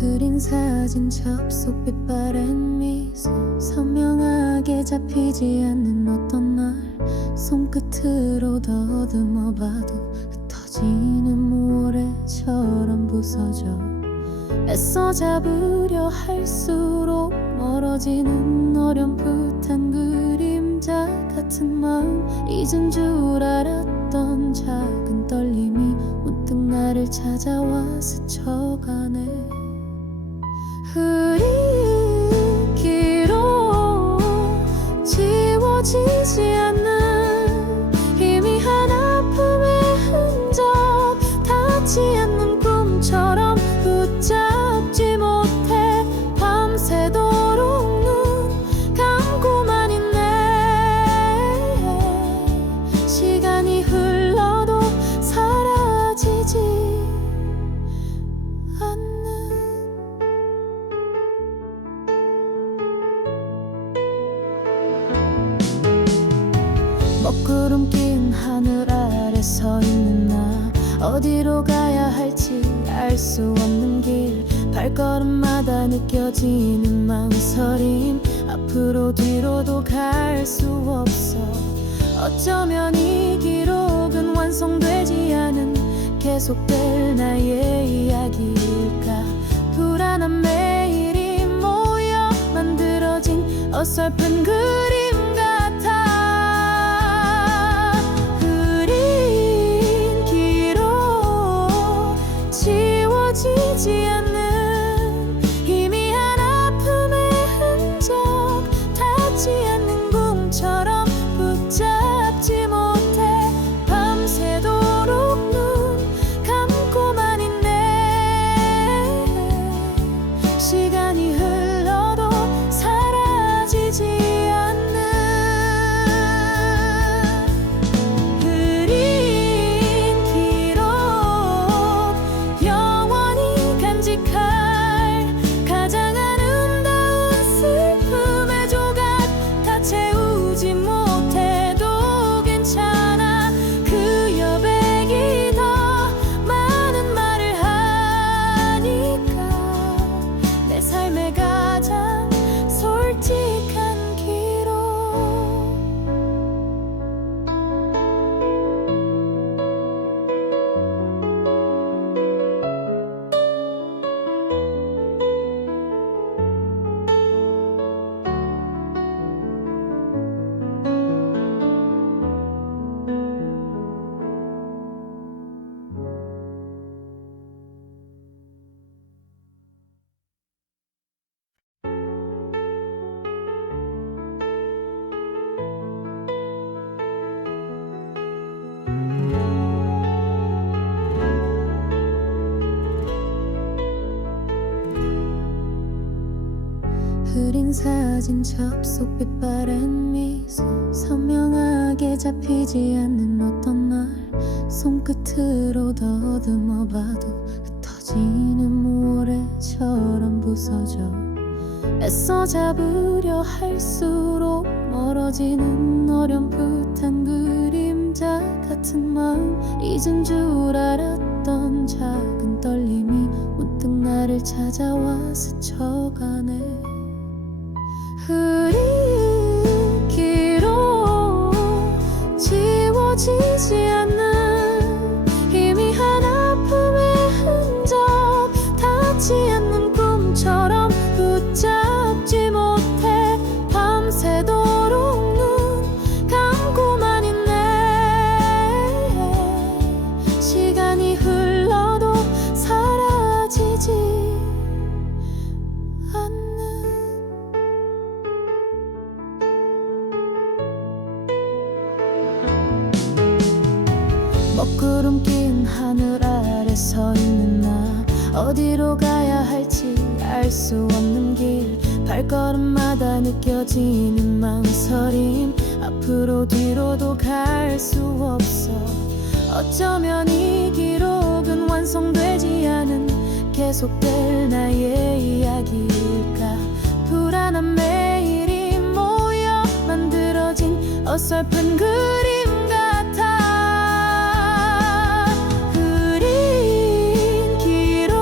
흐린 사진 접속빛 바랜 미소 선명하게 잡히지 않는 어떤 날 손끝으로 더듬어 봐도 흩어지는 모래처럼 부서져 애써 잡으려 할수록 멀어지는 어렴풋한 그림자 같은 마음 잊은 줄 알았던 작은 떨림이 문득 나를 찾아와 스쳐가네 흐린 기록 지워지지 않는 희미한 아픔의 흔적 닿지 않는 꿈처럼 붙잡지 못해 밤새도록 눈 감고만 있네 시간이 흘러도 사라지지 않는 먹구름 낀 하늘 아래 서 있는 나 어디로 가야 할지 알 수 없는 길 발걸음마다 느껴지는 망설임 앞으로 뒤로도 갈 수 없어 어쩌면 이 기록은 완성되지 않은 계속될 나의 이야기일까 불안한 매일이 모여 만들어진 어설픈 그림 같아 지워지지 않는 희미한 아픔의 흔적 닿지 않는 꿈처럼 붙잡지 못해 밤새도록 눈 감고만 있네 시간이 흘러도 사라지지 않는 흐린 기록 가장 아름다운 슬픔의 조각 다 채우지 못해도 괜찮아 그 여백이 더 많은 말을 하니까 내 삶의 가장 솔직한 기록 흐린 사진 접속빛 바랜 미소 선명하게 잡히지 않는 어떤 날 손끝으로 더듬어 봐도 흩어지는 모래처럼 부서져 애써 잡으려 할수록 멀어지는 어렴풋한 그림자 같은 마음 잊은 줄 알았던 작은 떨림이 문득 나를 찾아와 스쳐가네 흐린 기록 지워지지 않는 희미한 아픔의 흔적 닿지 않는 꿈처럼 붙잡지 못해 밤새도록 눈 감고만 있네 시간이 흘러도 사라지지 않는 먹구름 낀 하늘 아래 서 있는 나 어디로 가야 할지 알 수 없는 길 발걸음마다 느껴지는 망설임 앞으로 뒤로도 갈 수 없어 어쩌면 이 기록은 완성되지 않은 계속될 나의 이야기일까 불안한 매일이 모여 만들어진 어설픈 그림 같아 흐린 기록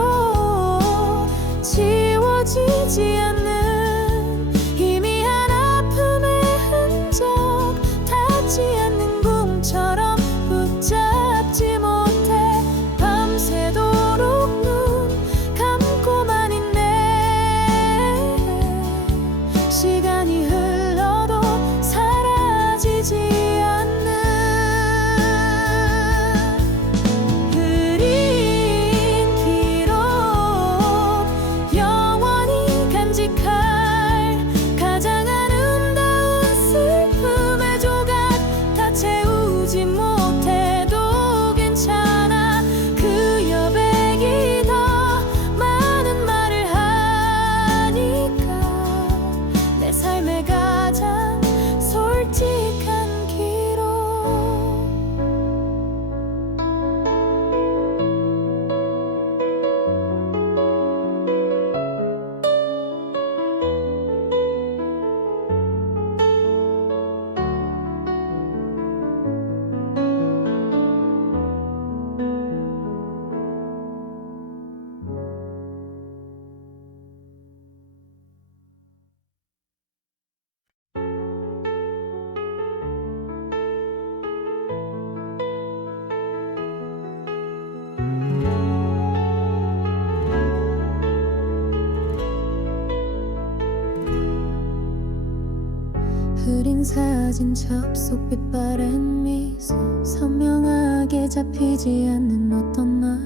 흐린 사진 접속 빛바랜 미소 선명하게 잡히지 않는 어떤 날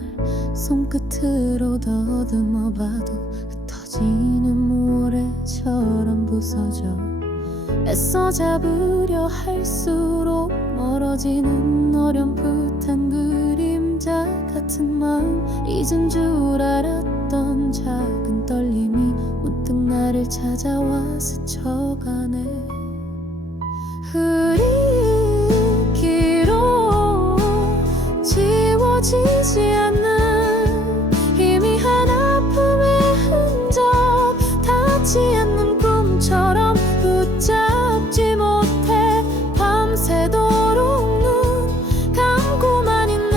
손끝으로 더듬어 봐도 흩어지는 모래처럼 부서져 애써 잡으려 할수록 멀어지는 어렴풋한 그림자 같은 마음 잊은 줄 알았던 작은 떨림이 문득 나를 찾아와 스쳐가네 흐린 기로 지워지지 않는 희미한 아픔의 흔적 닿지 않는 꿈처럼 붙잡지 못해 밤새도록 눈 감고만 있네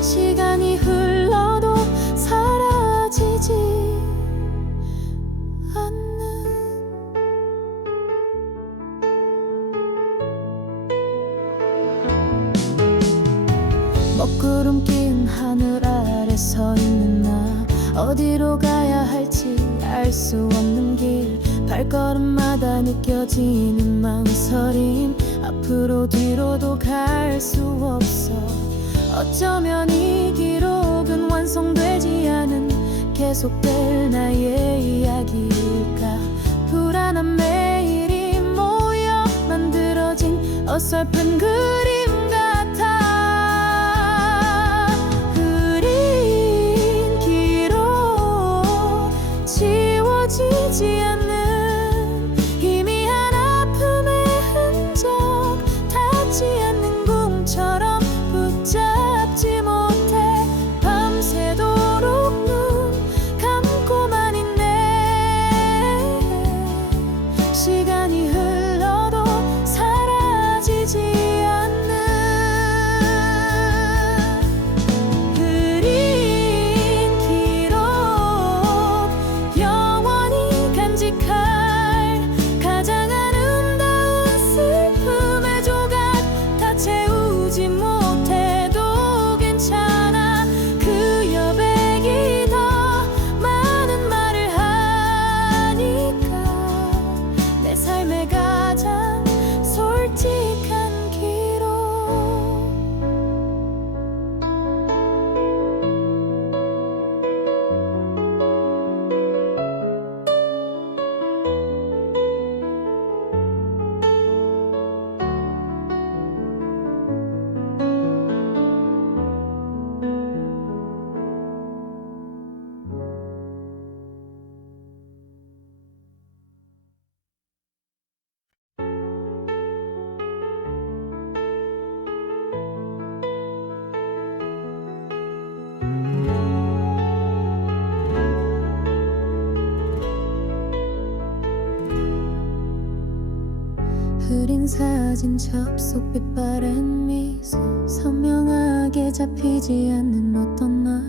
시간이 흘러도 사라지지 않는 먹구름 낀 하늘 아래 서 있는 나 어디로 가야 할지 알 수 없는 길 발걸음마다 느껴지는 망설임 앞으로 뒤로도 갈 수 없어 어쩌면 이 기록은 완성되지 않은 계속될 나의 이야기일까 불안한 매일이 모여 만들어진 어설픈 그림 같아 흐린 기로 지워지지 않는 희미한 아픔의 흔적 닿지 않는 꿈처럼 붙잡지 못해 밤새도록 눈 감고만 있네 시간이 흘러도 사라지지 않는 흐린 기록 영원히 간직할 가장 아름다운 슬픔의 조각 다 채우지 못해도 괜찮아 그 여백이 더 많은 말을 하니까 내 삶의 가장 솔직한 기록 흐린 사진 접속 빛바랜 미소 선명하게 잡히지 않는 어떤 날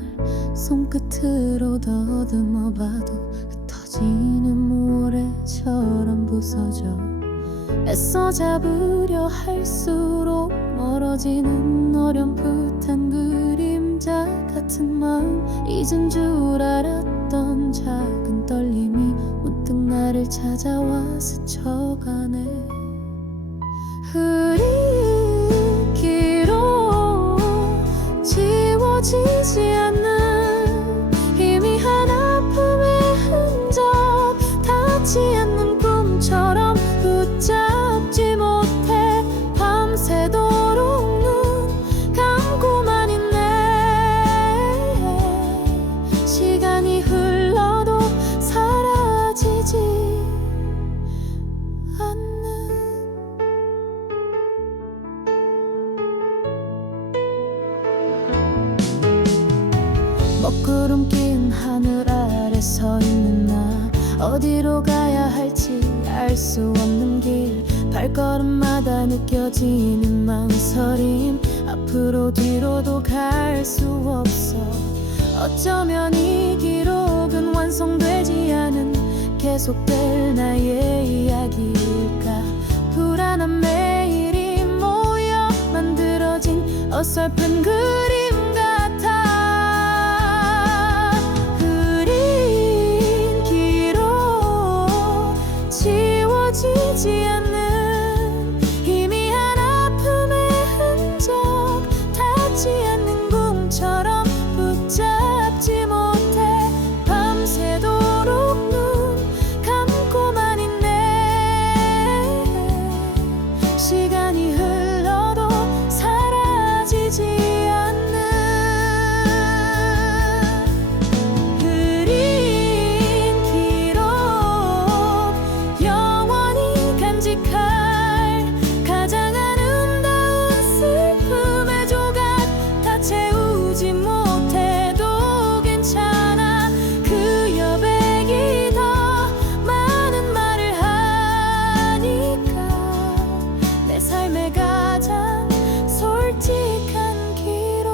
손끝으로 더듬어 봐도 흩어지는 모래처럼 부서져 애써 잡으려 할수록 멀어지는 어렴풋한 그림자 같은 마음 잊은 줄 알았던 작은 떨림이 문득 나를 찾아와 스쳐가네 흐린 기로 지워지지 않는 희미한 아픔의 흔적 닿지 않는 꿈처럼 붙잡지 못해 밤새도록 눈 감고만 있네 시간이 흘러도 사라지지 않는 먹구름 낀 하늘 아래 서 있는 나 어디로 가야 할지 알 수 없는 길 발걸음마다 느껴지는 망설임 앞으로 뒤로도 갈 수 없어 어쩌면 이 기록은 완성되지 않은 계속될 나의 이야기일까 불안한 매일이 모여 만들어진 어설픈 그림 같아 흐린 기로 붙잡지 못해 밤새도록 눈 감고만 있네. 시간이 흘러도 사라지지 않는 흐린 기록, 영원히 간직할 가장 아름다운 슬픔의 조각. 다 채우지 못해도 괜찮아. 그 여백이 더 많은 말을 하니까. 내 삶의 가장 솔직한 기록.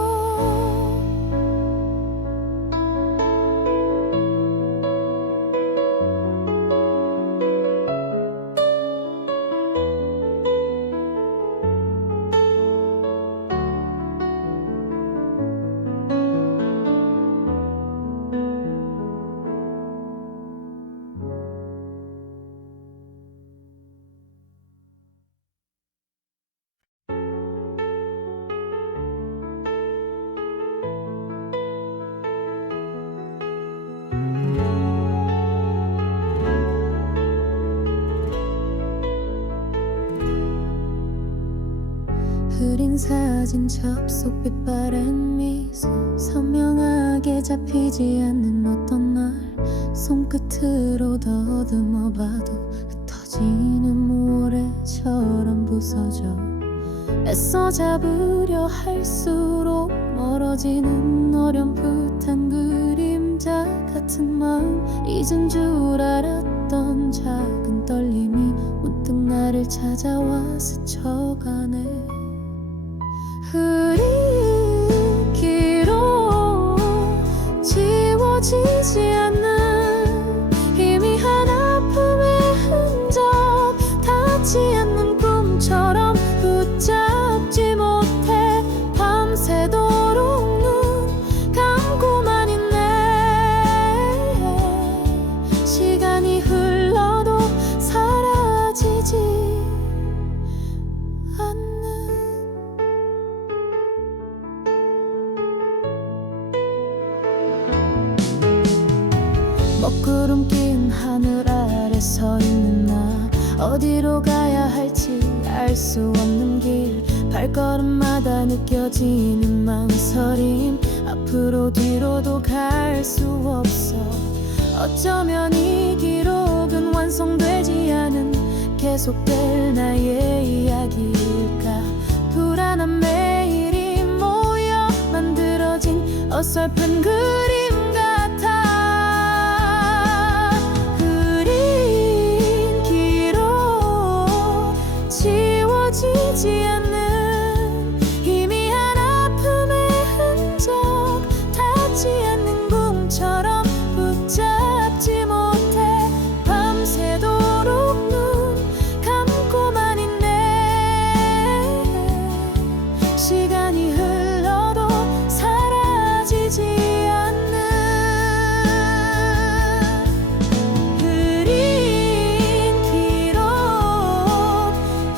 흐린 사진 접속빛 바랜 미소, 선명하게 잡히지 않는 어떤 날 손끝으로 더듬어 봐도 흩어지는 모래처럼 부서져. 애써 잡으려 할수록 멀어지는 어렴풋한 그림자 같은 마음. 잊은 줄 알았던 작은 떨림이 문득 나를 찾아와 스쳐가네. 흐린 기록, 지워지지 않는 희미한 아픔의 흔적. 닿지 않는 꿈처럼 붙잡지 못해 밤새도록 눈 감고만 있네. 시간이 흘러도 사라지지 않는 먹구름 낀 하늘 아래 서 있는 나. 어디로 가야 할지 알 수 없는 길. 발걸음마다 느껴지는 망설임. 앞으로 뒤로도 갈 수 없어. 어쩌면 이 기록은 완성되지 않은 계속될 나의 이야기일까. 불안한 매일이 모여 만들어진 어설픈 그림 같아. 흐린 기록, 지워지지 않는 희미한 아픔의 흔적. 닿지 않는 꿈처럼 붙잡지 못해 밤새도록 눈 감고만 있네. 시간이 흘러도 사라지지 않는 흐린 기록,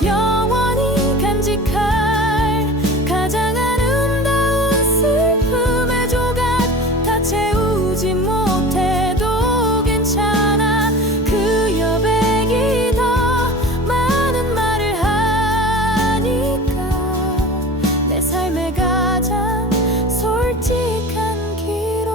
영원히 간직할 가장 아름다운 슬픔의 조각. 다 채우지 못해도 괜찮아. 그 여백이 더 많은 말을 하니까. 내 삶의 가장 솔직한 기록.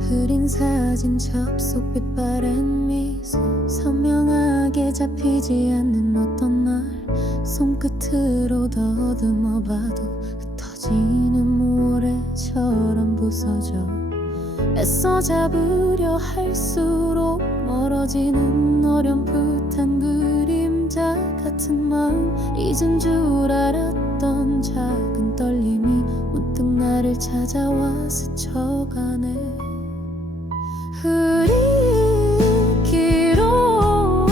흐린 사진 접속빛 바랜 미소, 선명하게 잡히지 않는 어떤 날 손끝으로 더듬어 봐도 흩어지는 모래처럼 부서져. 애써 잡으려 할수록 멀어지는 어렴풋한 그림자 같은 마음, 잊은 줄 알았던 작은 떨림이 문득 나를 찾아와 스쳐가네. 흐린 기로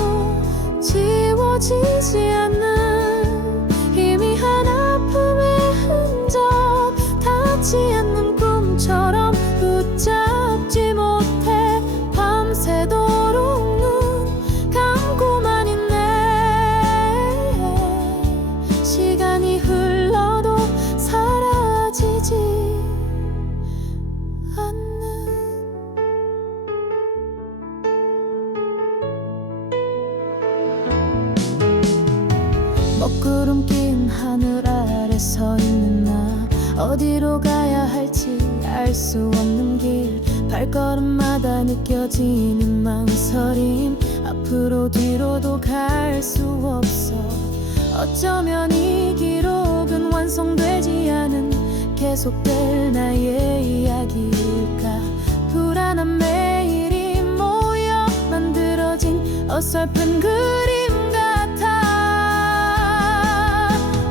지워지지 않는 희미한 아픔의 흔적, 닿지 않는 꿈처럼 붙잡지 못해 밤새도록 눈 감고만 있네. 시간이 흘러도 사라지지 않는. 먹구름 낀 하늘 아래 서 있는 나, 어디로 가야 할지 알 수 없는 길, 발걸음마다 느껴지는 망설임, 앞으로 뒤로도 갈 수 없어. 어쩌면 이 기록은 완성되지 않은 계속될 나의 이야기일까. 불안한 매일이 모여 만들어진 어설픈 그림 같아.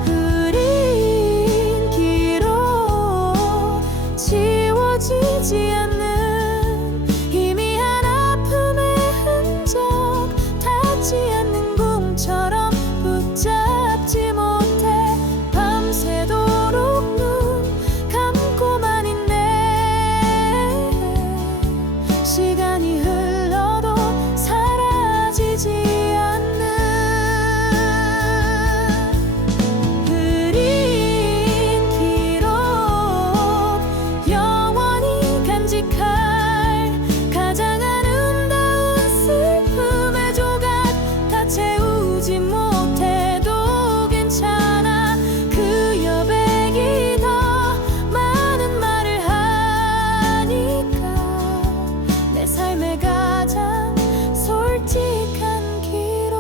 흐린 기로 지워지지 않는 희미한 아픔의 흔적, 닿지 않는 꿈처럼 붙잡지 못해 밤새도록 눈 감고만 있네. 시간이 흘러도 사라지지 않는. 흐린 기록 영원히 간직할 가장 아름다운 슬픔의 조각, 다 채우지 못해도 괜찮아. 그 여백이 더 많은 말을 하니까. 내 삶의 가장 솔직한 기록.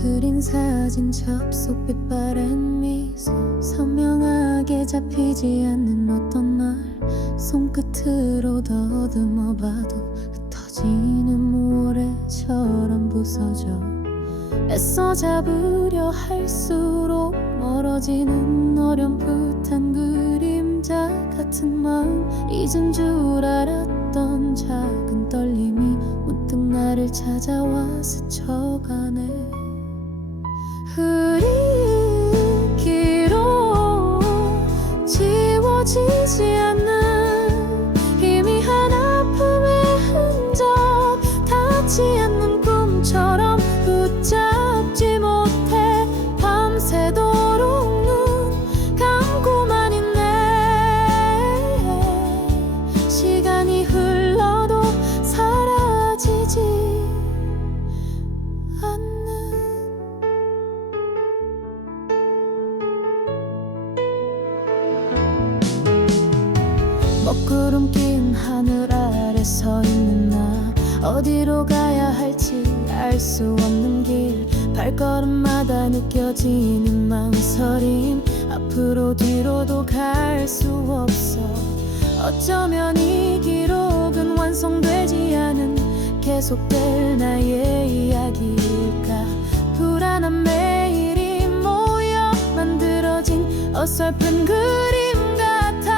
흐린 사진 접속빛 바랜 미소, 선명하게 잡히지 않는 어떤 날, 손끝으로 더듬어 봐도 흩어지는 모래처럼 부서져. 애써 잡으려 할수록 멀어지는 어렴풋한 그림자 같은 마음, 잊은 줄 알았던 작은 떨림이 문득 나를 찾아와 스쳐가네. 흐린 기로 지워지지 않는 희미한 아픔의 흔적, 닿지 않는 꿈처럼 붙잡지 못해 밤새도록 눈 감고만 있네. 시간이 흘러도 사라지지 않는. 먹구름 낀 하늘 아래 서 있는 나, 어디로 가야 할지 알 수 없는 길, 발걸음마다 느껴지는 망설임, 앞으로 뒤로도 갈 수 없어. 어쩌면 이 기록은 완성되지 않은 계속될 나의 이야기일까. 불안한 매일이 모여 만들어진 어설픈 그림 같아.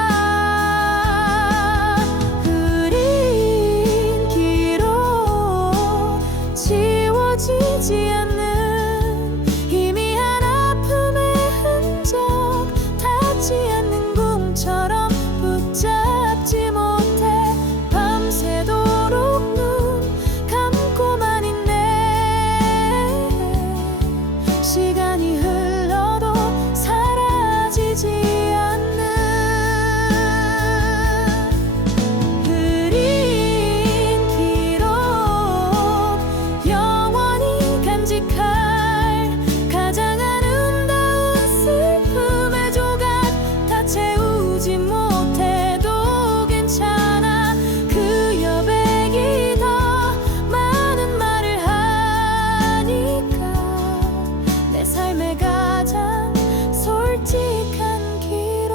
흐린 기로 지워지지 않는 희미한 아픔의 흔적, 닿지 않는 꿈처럼 붙잡지 못해 밤새도록 눈 감고만 있네. 시간이 흘러도 사라지지 않는 흐린 기록, 영원히 간직할 가장 아름다운 슬픔의 조각. 다 채우지 못해도 괜찮아. 그 여백이 더 많은 말을 하니까. 내 삶의 가장 솔직한 기록.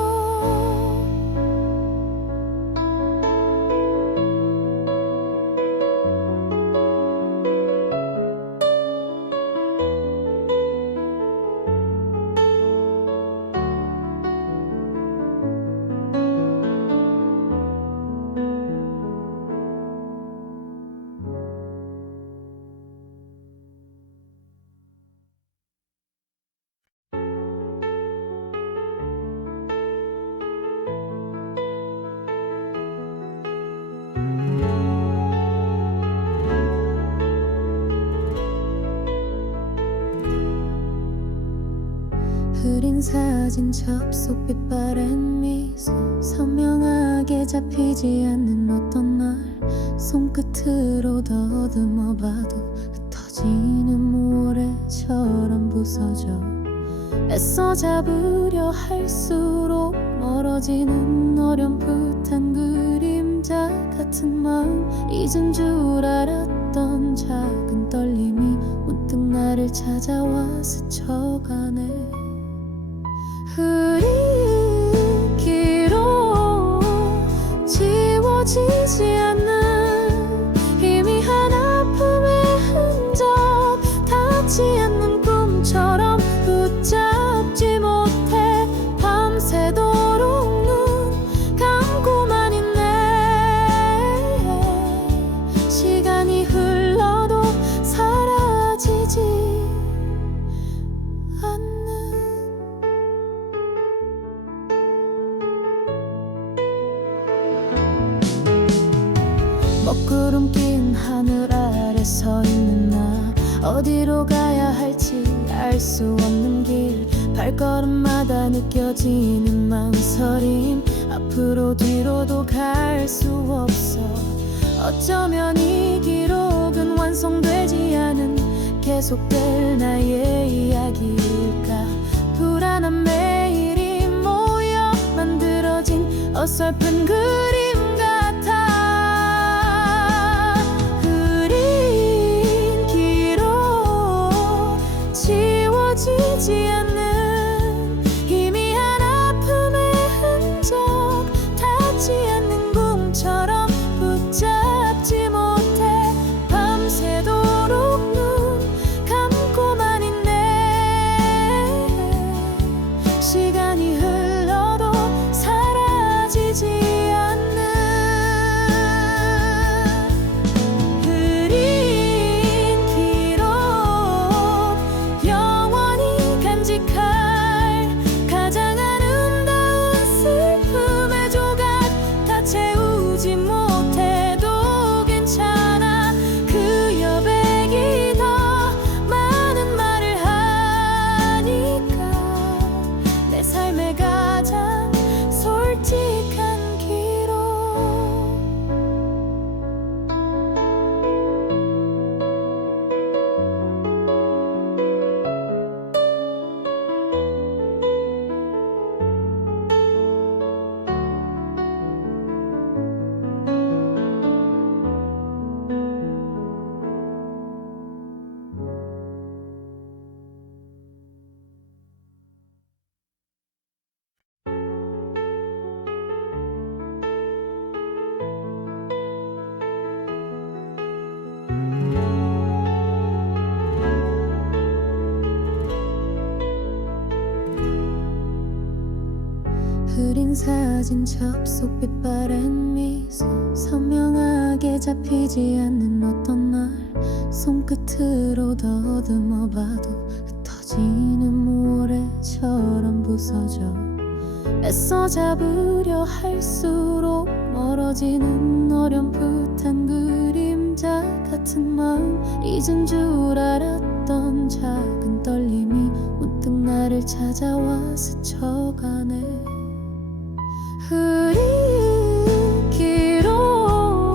흐린 사진 접속빛 바랜 미소, 선명하게 잡히지 않는 어떤 날 손끝으로 더듬어 봐도 흩어지는 모래처럼 부서져. 애써 잡으려 할수록 멀어지는 어렴풋한 그림자 같은 마음. 잊은 줄 알았던 작은 떨림이 문득 나를 찾아와 스쳐가네. 흐린 기록, 지워지지 않는 희미한 아픔의 흔적. 닿지 않는 꿈처럼 붙잡지 못해 밤새도록 눈 감고만 있네. 시간이 흘러도 사라지지 않는 먹구름 낀 하늘 아래 서 있는 나. 어디로 가야 할지 알 수 없는 길, 발걸음마다 느껴지는 망설임. 앞으로 뒤로도 갈 수 없어. 어쩌면 이 기록은 완성되지 않은 계속될 나의 이야기일까. 불안한 매일이 모여 만들어진 어설픈 그림 같아. 흐린 기록, 지워지지 않는 희미한 아픔의 흔적. 닿지 않는 꿈처럼 붙잡지 못해 밤새도록 눈 감고만 있네. 시간이 흘러도 사라지지 않는 흐린 기록, 영원히 간직할 가장 아름다운 슬픔의 조각. 다 채우지 못해도 괜찮아. 그 여백이 더 많은 말을 하니까. 내 삶의 가장 솔직한 기록. 흐린 사진 접속빛 바랜 미소, 선명하게 잡히지 않는 어떤 날 손끝으로 더듬어 봐도 흩어지는 모래처럼 부서져. 애써 잡으려 할수록 멀어지는 어렴풋한 그림자 같은 마음. 잊은 줄 알았던 작은 떨림이 나를 찾아와 스쳐가네. 흐린 기로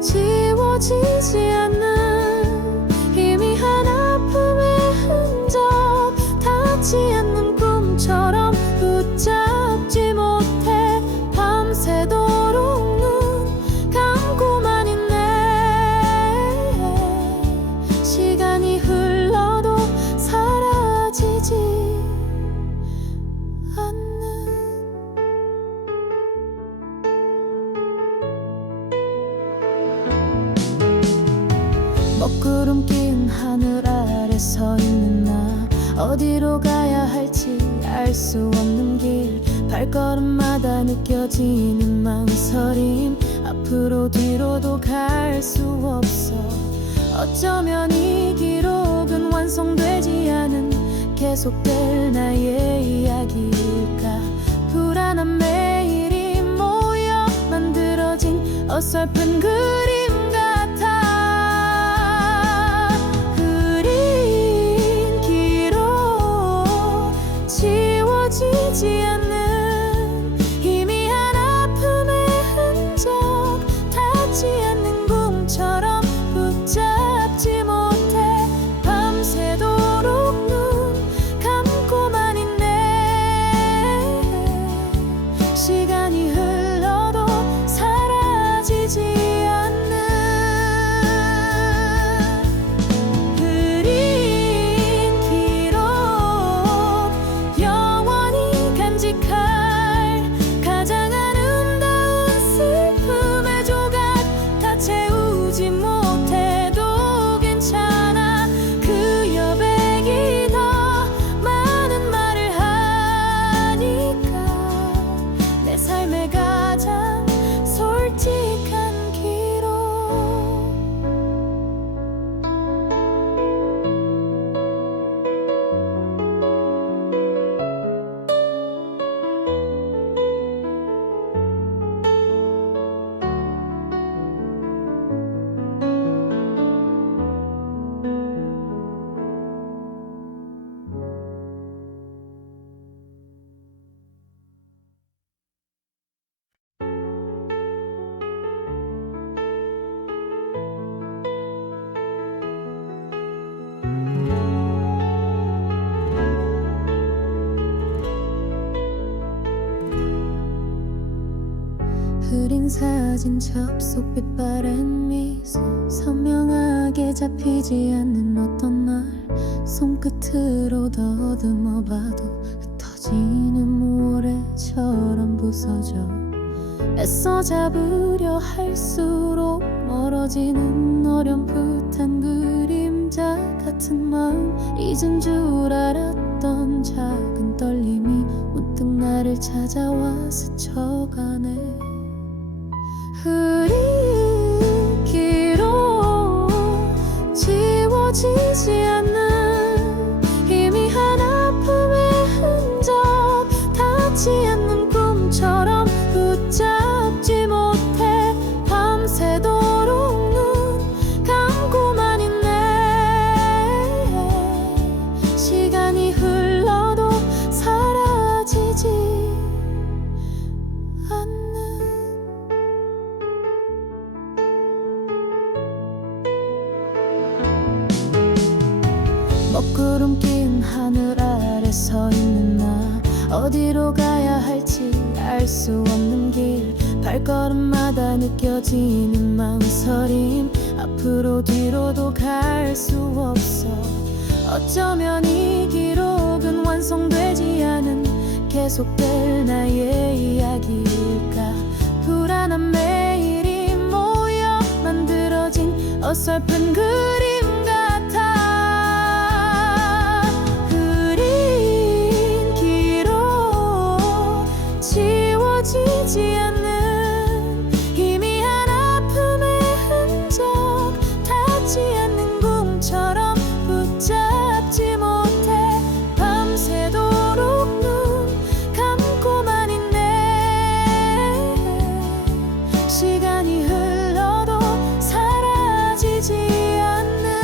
지워지지 않는 희미한 아픔의 흔적, 닿지 않는 꿈처럼 붙잡지 못해 밤새도록 눈 감고만 있네. 시간이 흘러도 사라지지 않는. 먹구름 낀 하늘 아래 서 있는 나, 어디로 가야 할지 알 수 없는 길, 발걸음마다 느껴지는 망설임, 앞으로 뒤로도 갈 수 없어. 어쩌면 이 기록은 완성되지 않은 계속될 나의 이야기일까. 불안한 매일이 모여 만들어진 어설픈 그림 같아. 흐린 기로 지워지지 않는 희미한 아픔의 흔적, 닿지 않는 꿈처럼 붙잡지 못해 밤새도록 눈 감고만 있네. 시간이 흘러도 사라지지 않는. 흐린 기록 영원히 간직할 가장 아름다운 슬픔의 조각, 다 채우지 못해도 괜찮아. 그 여백이 더 많은 말을 하니까. 내 삶의 가장 솔직한 기록. 흐린 사진 접속빛 바랜 미소, 선명하게 잡히지 않는 어떤 날 손끝으로 더듬어 봐도 흩어지는 모래처럼 부서져. 애써 잡으려 할수록 멀어지는 어렴풋한 그림자 같은 마음, 잊은 줄 알았던 작은 떨림이 문득 나를 찾아와 스쳐가네. 흐린 기로 지워지지 않는 희미한 아픔의 흔적, 닿지 않는 꿈처럼 붙잡지 못해 밤새도록 눈 감고만 있네. 시간이 흘러도 사라지지 않는. 먹구름 낀 하늘 아래 서 있는 나, 어디로 가야 할지 알 수 없는 길, 발걸음마다 느껴지는 망설임, 앞으로 뒤로도 갈 수 없어. 어쩌면 이 기록은 완성되지 않은 계속될 나의 이야기일까. 불안한 매일이 모여 만들어진 어설픈 그림 같아. 흐린 기로 지워지지 않는 희미한 아픔의 흔적, 닿지 않는 꿈처럼 붙잡지 못해 밤새도록 눈 감고만 있네. 시간이 흘러도 사라지지 않는.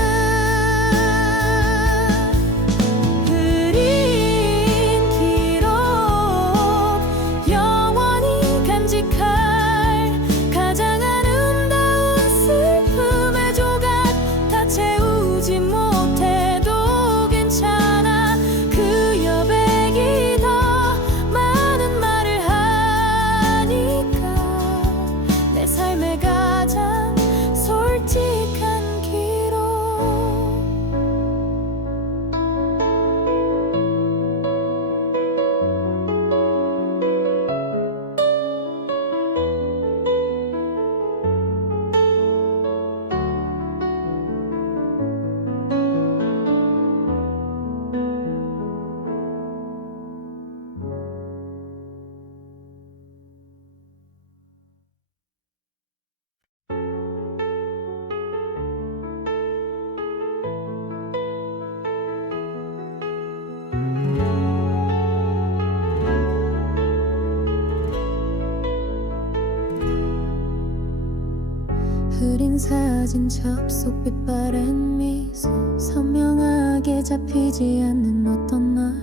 사진 접속빛 바랜 미소 선명하게 잡히지 않는 어떤 날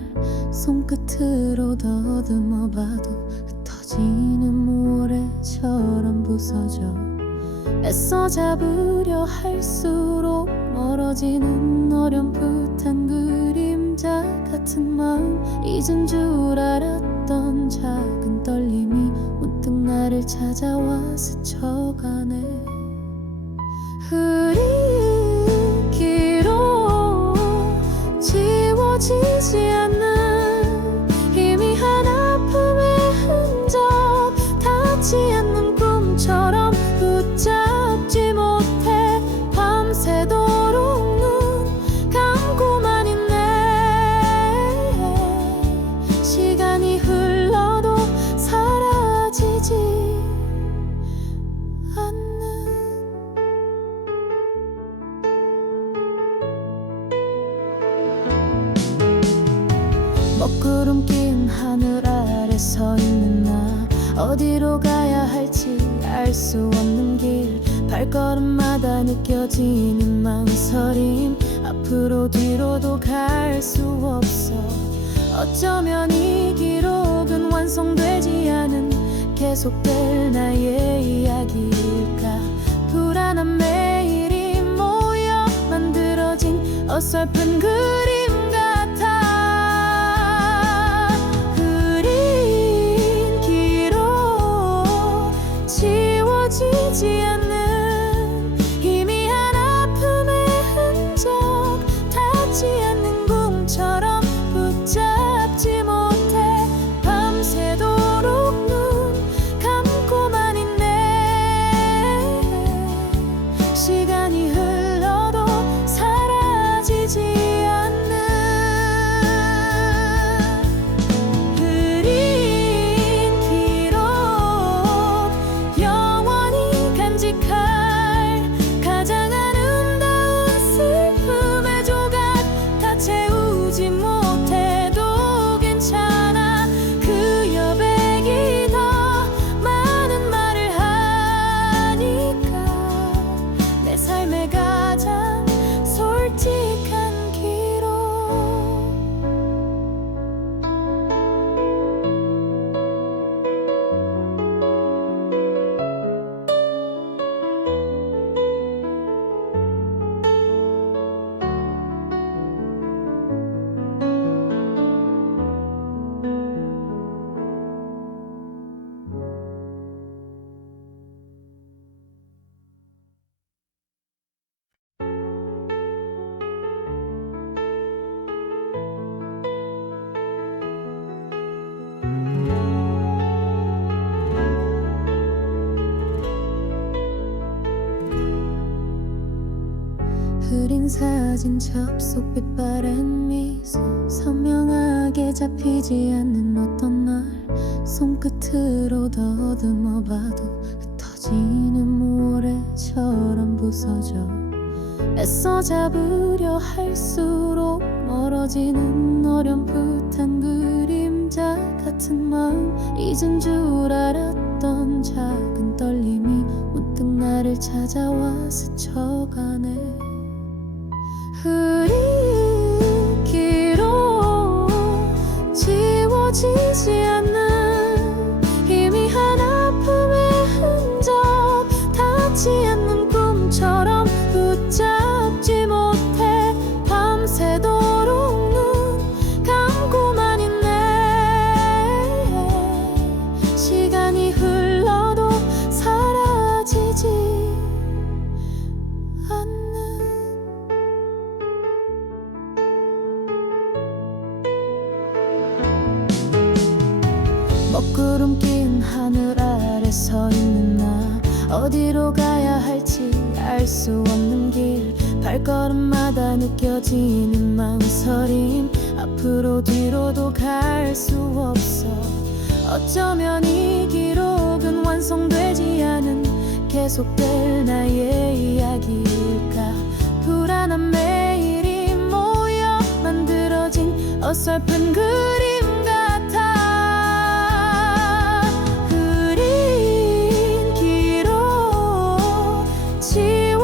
손끝으로 더듬어 봐도 흩어지는 모래처럼 부서져 애써 잡으려 할수록 멀어지는 어렴풋한 그림자 같은 마음 잊은 줄 알았던 작은 떨림이 문득 나를 찾아와 스쳐가네 흐린 기로 지워지지 않는 희미한 아픔의 흔적 닿지 않는 꿈처럼 붙잡지 못해 밤새도록 눈 감고만 있네 시간이 흘러도 사라지지 않는 먹구름 낀 하늘 아래 서 있는 나 어디로 가야 할지 알 수 없는 길 발걸음마다 느껴지는 망설임 앞으로 뒤로도 갈 수 없어 어쩌면 이 기록은 완성되지 않은 계속될 나의 이야기일까 불안한 매일이 모여 만들어진 어설픈 그림 같아 지워지지 않는 희미한 아픔의 흔적 닿지 않는 꿈처럼 붙잡지 못해 밤새도록 눈 감고만 있네 시간이 흘러도 사라지지 않는 흐린 기록 가장 아름다운 슬픔의 조각 다 채우지 못해도 괜찮아 그 여백이 더 많은 말을 하니까 내 삶의 가장 솔직한 기록 흐린 사진 접속빛 바랜 미소 선명하게 잡히지 않는 어떤 날 손끝으로 더듬어 봐도 흩어지는 모래처럼 부서져 애써 잡으려 할수록 멀어지는 어렴풋한 그림자 같은 마음 잊은 줄 알았던 작은 떨림이 문득 나를 찾아와 스쳐가네 흐린 기로 지워지지 않는 희미한 아픔의 흔적 닿지 않는 꿈처럼 붙잡지 못해 밤새도록 눈 감고만 있네 시간이 흘러도 사라지지 않는 먹구름 낀 하늘 아래 서 있는 나 어디로 가야 할지 알 수 없는 길 발걸음마다 느껴지는 망설임 앞으로 뒤로도 갈 수 없어 어쩌면 이 기록은 완성되지 않은 계속될 나의 이야기일까 불안한 매일이 모여 만들어진 어설픈 그림 같아 흐린 기로 지워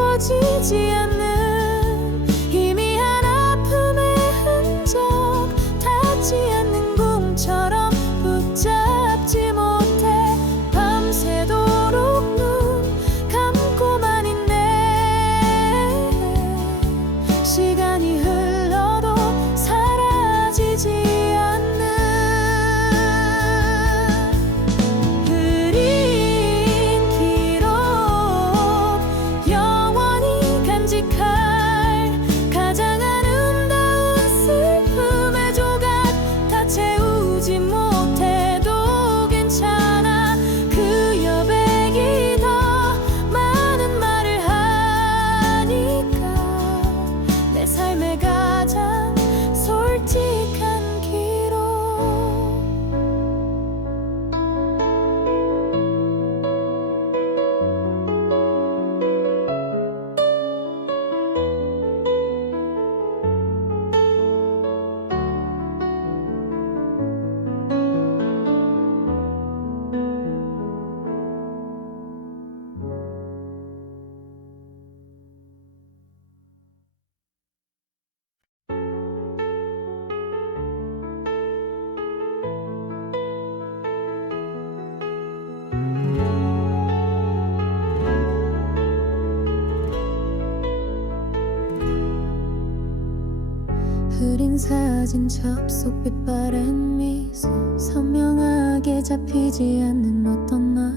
흐린 사진 접속빛 바랜 미소 선명하게 잡히지 않는 어떤 날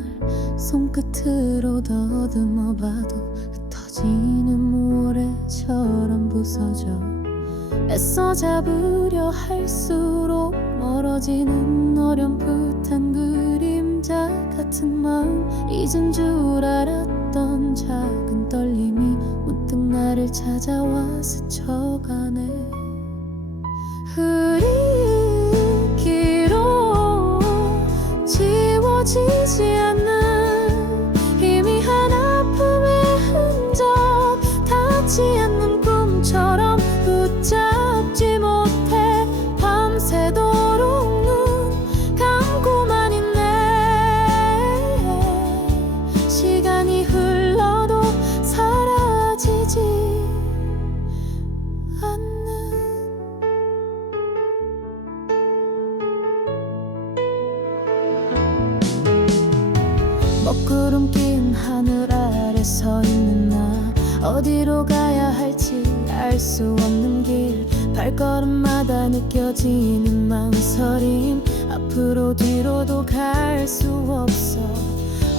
손끝으로 더듬어 봐도 흩어지는 모래처럼 부서져 애써 잡으려 할수록 멀어지는 어렴풋한 그림자 같은 마음 잊은 줄 알았던 작은 떨림이 문득 나를 찾아와 스쳐가네 흐린 기로 지워지지 않는 희미한 아픔의 흔적 닿지 않는 꿈처럼 붙잡지 못해 밤새도록 눈 감고만 있네 시간이 흘러도 사라지지 않는 먹구름 낀 하늘 아래 서 있는 나 어디로 가야 할지 알 수 없는 길 발걸음마다 느껴지는 망설임 앞으로 뒤로도 갈 수 없어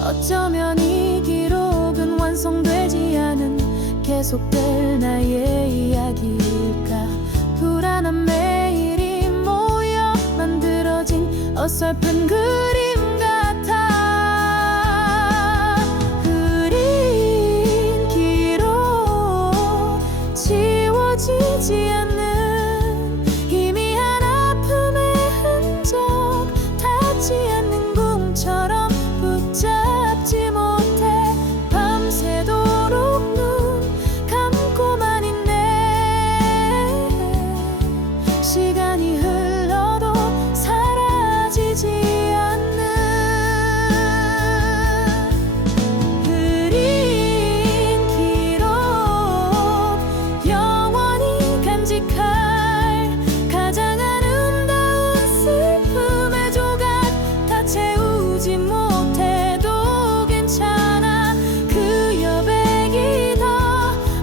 어쩌면 이 기록은 완성되지 않은 계속될 나의 이야기일까 불안한 매일이 모여 만들어진 어설픈 그림 같아 흐린 기로 지워지지 않는 희미한 아픔의 흔적 닿지 않는 꿈처럼 붙잡지 못해 밤새도록 눈 감고만 있네 시간이 흘러도 사라지지 않는 흐린 기록 영원히 간직할 가장 아름다운 슬픔의 조각 다 채우지 못해도 괜찮아 그 여백이 더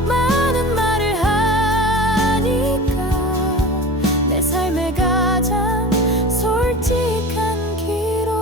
많은 말을 하니까 내 삶의 가장 솔직한 기록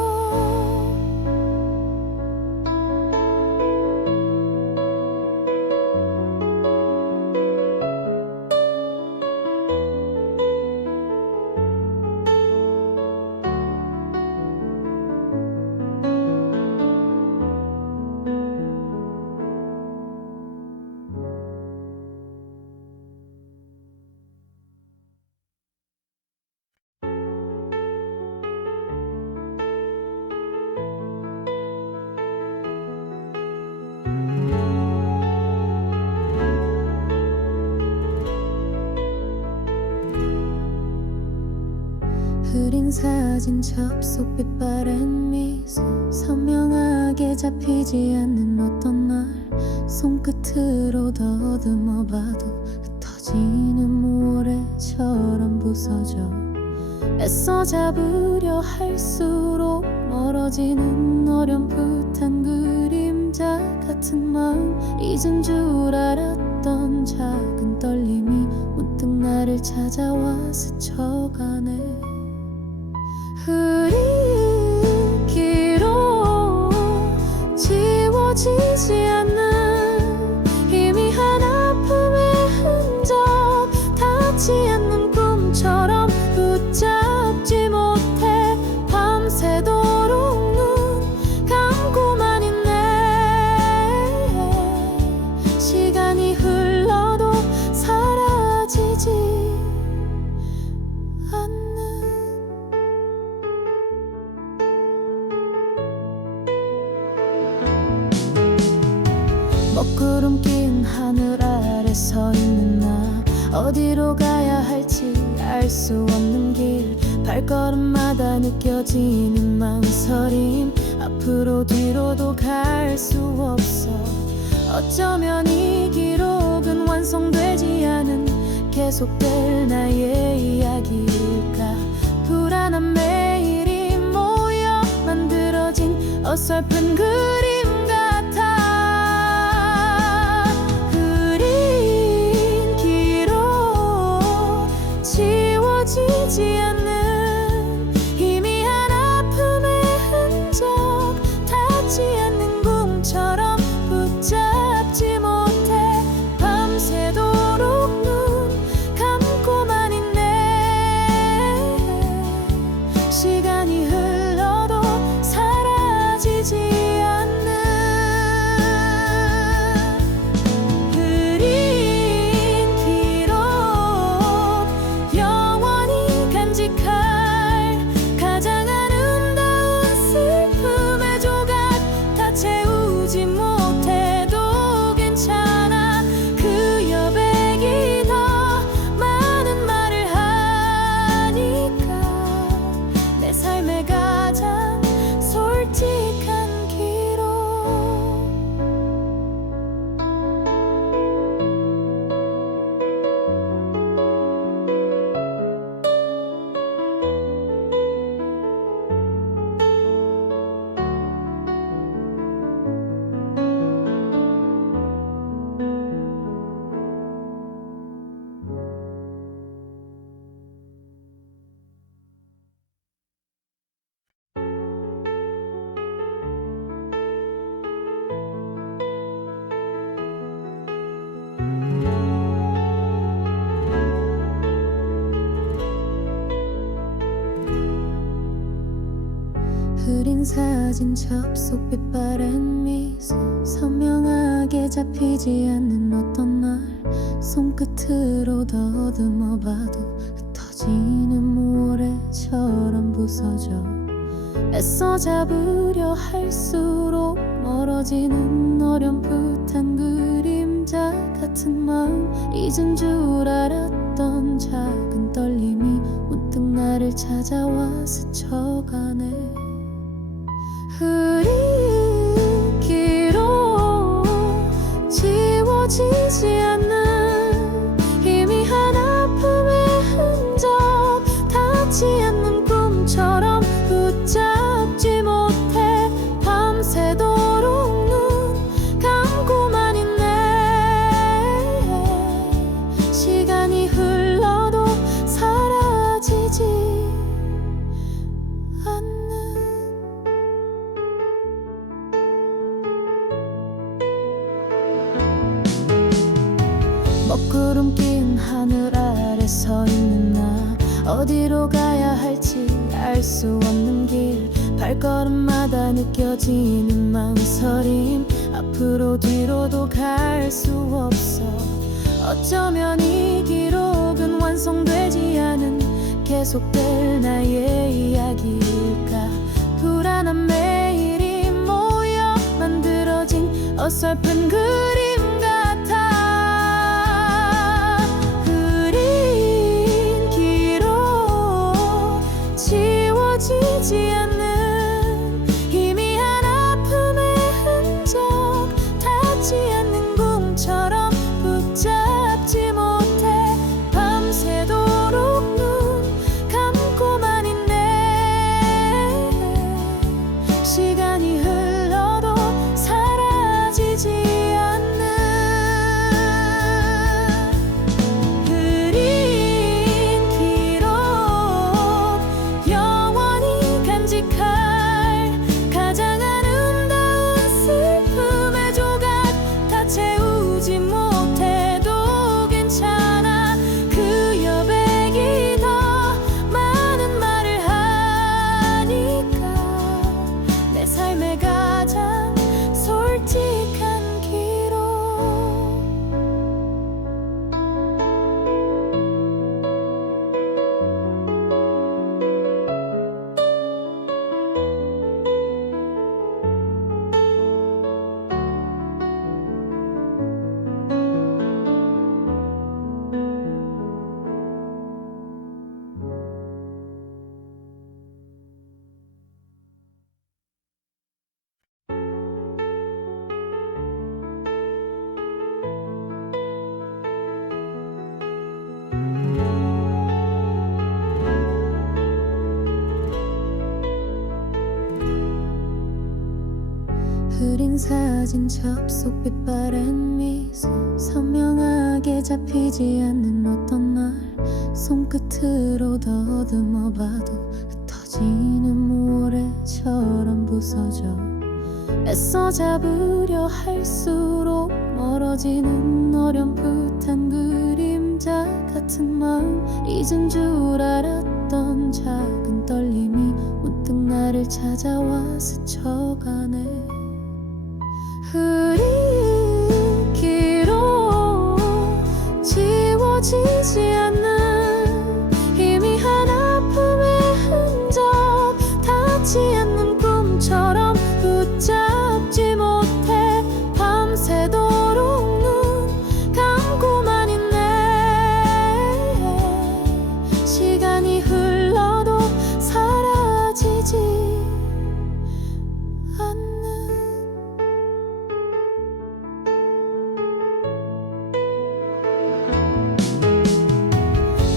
흐린 사진 접속빛 바랜 미소 선명하게 잡히지 않는 어떤 날 손끝으로 더듬어 봐도 흩어지는 모래처럼 부서져 애써 잡으려 할수록 멀어지는 어렴풋한 그림자 같은 마음 잊은 줄 알았던 작은 떨림이 문득 나를 찾아와 스쳐가네 흐린 기로 지워지지 않는 희미한 아픔의 흔적 닿지 않는 꿈처럼 붙잡지 못해 밤새도록 눈 감고만 있네 시간이 흘러도 사라지지 않는 먹구름 낀 하늘 아래 서 있는 나 어디로 가야 할지 알 수 없는 길 발걸음마다 느껴지는 망설임 앞으로 뒤로도 갈 수 없어 어쩌면 이 기록은 완성되지 않은 계속될 나의 이야기일까 불안한 매일이 모여 만들어진 어설픈 그림 같아 흐린 기로 지 지워지지 않는 희미한 아픔의 흔적, 닿지 않는 꿈처럼 붙잡지 못해 밤새도록 눈 감고만 있네. 시간이 흘러도 사라지지 않는 흐린 기록, 영원히 간직할 가장 아름다운 슬픔의 조각. 다 채우지 못해도 괜찮아. 그 여백이 더 많은 말을 하니까. 내 삶의 가장 솔직한 기록. 흐린 사진 접속 빛바랜 미소, 선명하게 잡히지 않는 어떤 날 손끝으로 더듬어 봐도 흩어지는 모래처럼 부서져. 애써 잡으려 할수록 멀어지는 어렴풋한 그림자 같은 마음. 잊은 줄 알았던 작은 떨림이 문득 나를 찾아와 스쳐가네. 흐린 기록, 지워지지 않는 희미한 아픔의 흔적, 닿지 않는 꿈처럼 붙잡지 못해 밤새도록 눈 감고만 있네. 시간이 흘러도 사라지지 않는 먹구름 낀 하늘 아래 서 있는 나. 어디로 가야 할지 알 수 없는 길, 발걸음마다 느껴지는 망설임. 앞으로 뒤로도 갈 수 없어. 어쩌면 이 기록은 완성되지 않은 계속될 나의 이야기일까. 불안한 매일이 모여 만들어진 어설픈 그림 같아. 흐린 기록, 지워지지 않는 희미한 아픔의 흔적, 닿지 않는 꿈처럼 붙잡지 못해 밤새도록 눈 감고만 있네. 시간이 흘러도 사라지지 않는 흐린 기록, 영원히 간직할 가장 아름다운 슬픔의 조각. 다 채우지 못해도 괜찮아. 그 여백이 더 많은 말을 하니까. 내 삶의 가장 솔직한 기록. 흐린 사진 접속 빛바랜 미소, 선명하게 잡히지 않는 어떤 날 손끝으로 더듬어 봐도 흩어지는 모래처럼 부서져. 애써 잡으려 할수록 멀어지는 어렴풋한 그림자 같은 마음. 잊은 줄 알았던 작은 떨림이 문득 나를 찾아와 스쳐가네. 흐린 기로 지워지지 않는 희미한 아픔의 흔적, 닿지 않는 꿈처럼 붙잡지 못해 밤새도록 눈 감고만 있네. 시간이 흘러도 사라지지 않는.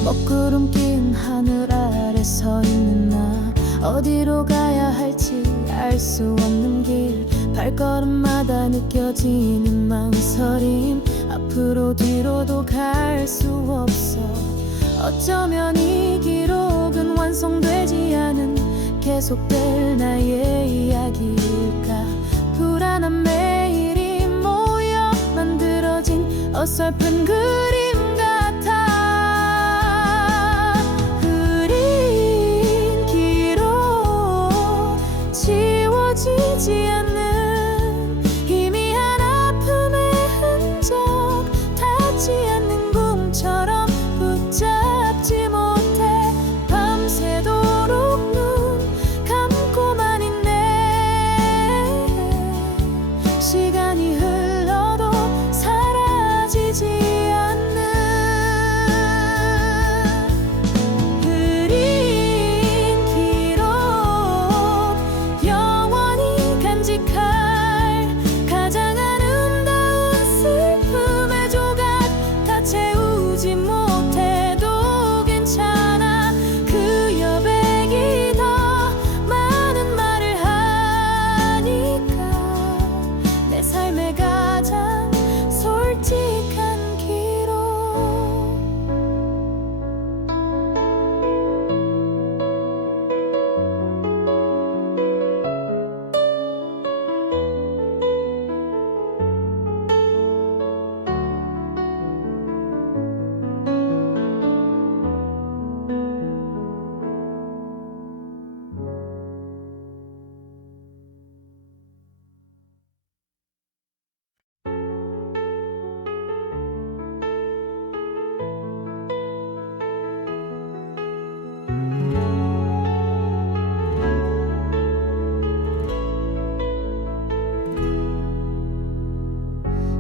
먹구름 낀 하늘 아래 서 있는 나, 어디로 가야 할지 알 수 없는 길. 발걸음마다 느껴지는 망설임, 앞으로 뒤로도 갈 수 없어. 어쩌면 이 기록은 완성되지 않은 계속될 나의 이야기일까. 불안한 매일이 모여 만들어진 어설픈 그림 같아. 흐린 기로 지워지지 않는 희미한 아픔의 흔적, 닿지 않는 꿈처럼 붙잡지 못해 밤새도록 눈 감고만 있네. 시간이 흘러도 사라지지 않는. 흐린 기록 영원히 간직할 가장 아름다운 슬픔의 조각. 다 채우지 못해도 괜찮아. 그 여백이 더 많은 말을 하니까. 내 삶의 가장 솔직한 기록.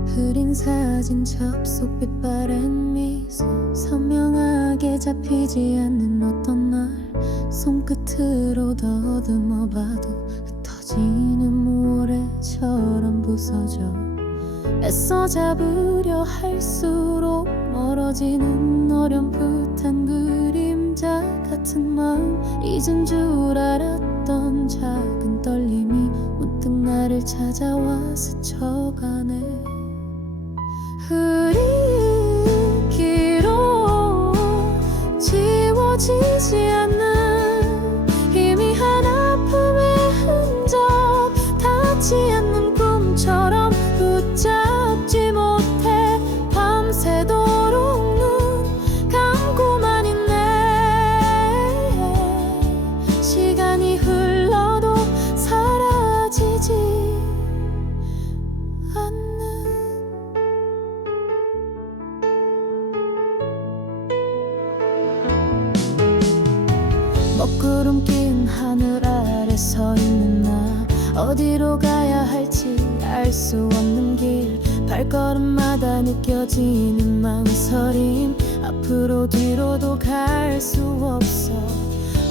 흐린 사진 접속빛 바랜 미소, 선명하게 잡히지 않는 어떤 날. 손끝으로 더듬어 봐도 흩어지는 모래처럼 부서져. 애써 잡으려 할수록 멀어지는 어렴풋한 그림자 같은 마음. 잊은 줄 알았던 작은 떨림이 문득 나를 찾아와 스쳐가네. 흐린 기로 지워지지 않는 희미한 아픔의 흔적, 닿지 않는 꿈처럼 붙잡지 못해 밤새도록 눈 감고만 있네. 시간이 흘러도 사라지지 않는. 먹구름 낀 하늘 아래 서 있는 나, 어디로 가야 할지 알 수 없는 길. 발걸음마다 느껴지는 망설임, 앞으로 뒤로도 갈 수 없어.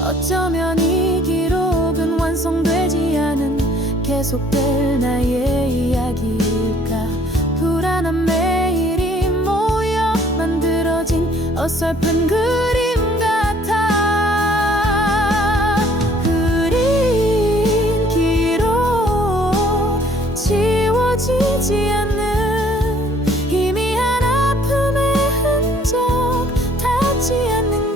어쩌면 이 기록은 완성되지 않은 계속될 나의 이야기일까. 불안한 매일이 모여 만들어진 어설픈 그림 같아. 흐린 기로 지워지지 않는 희미한 아픔의 흔적, 닿지 않는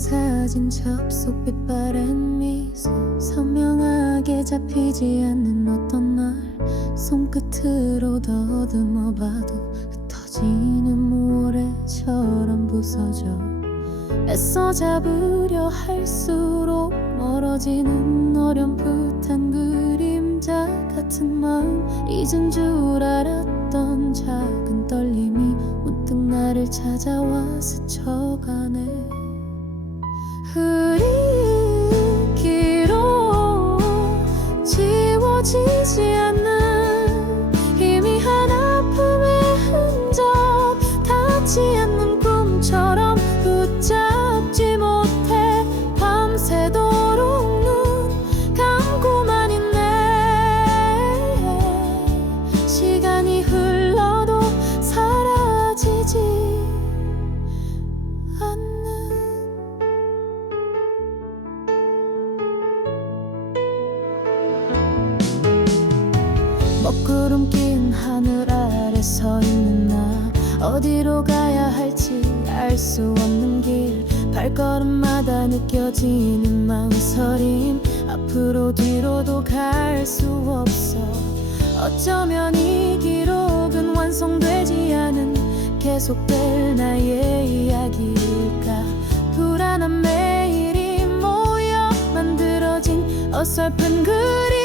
사진 접속 빛바랜 미소 선명하게 잡히지 않는 어떤 날 손끝으로 더듬어 봐도 흩어지는 모래처럼 부서져 애써 잡으려 할수록 멀어지는 어렴풋한 그림자 같은 마음 잊은 줄 알았던 작은 떨림이 문득 나를 찾아와 스쳐가네 흐리기로 지워지지 않는 희미한 아픔의 흔적 닿지 않는 꿈처럼 붙잡지 못해 밤새도록 눈 감고만 있네 시간이 흘러도 사라지지 않는 먹구름 낀 하늘 아래 서 있는 나 어디로 가야 할지 알 수 없는 길 발걸음마다 느껴지는 망설임 앞으로 뒤로도 갈 수 없어 어쩌면 이 기록은 완성되지 않은 계속될 나의 이야기일까 불안한 매일이 모여 만들어진 어설픈 그림